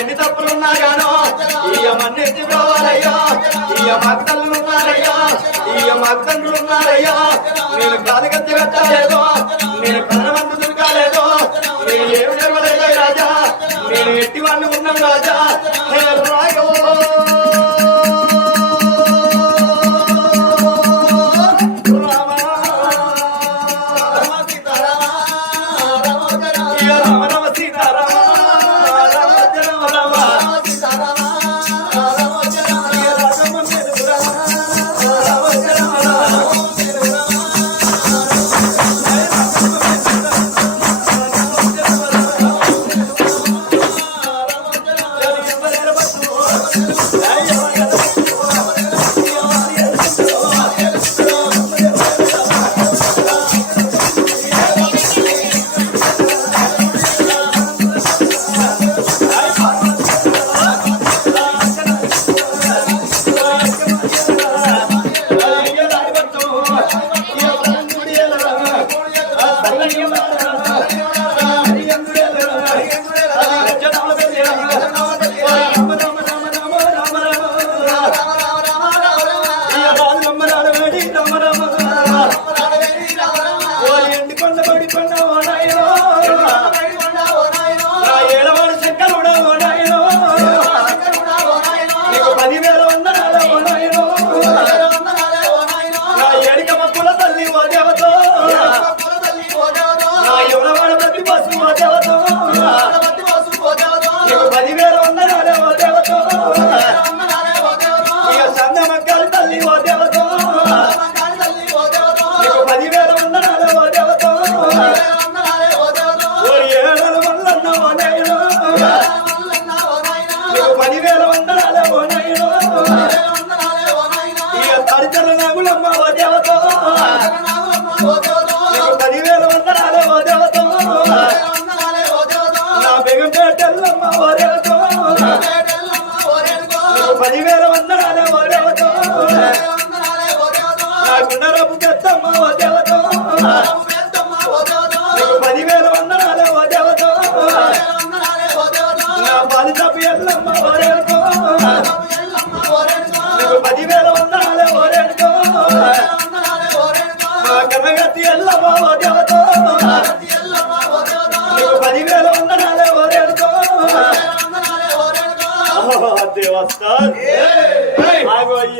ఎన్ని తప్పులున్నా గానో ఇయ మన్నెత్తి పోవాలయ్యా ఇయ మగ్ధలు ఉన్నారయ్యా ఇయ మగ్ధలు ఉన్నారయ్యా నేను కాలుగత్తి కట్టలేదో నేను కథమందు దుర్గాలేదో నేను ఏమి జరగలేదు రాజా నేను ఎట్టి వాళ్ళు ఉన్నాను రాజా రాఘవో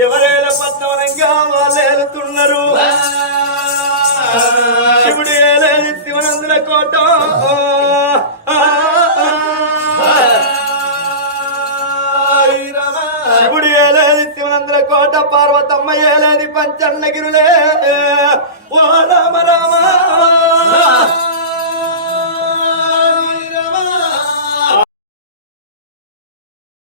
ఎవరైనా పద్మనంగా వాళ్ళు వెళ్తున్నారు శివుడు ఏలేని శివనందుల కోట శివుడు ఏలేని శివనందుల కోట పార్వతమ్మ ఏలేని పంచన్నగిరులే ఓ రామ రామ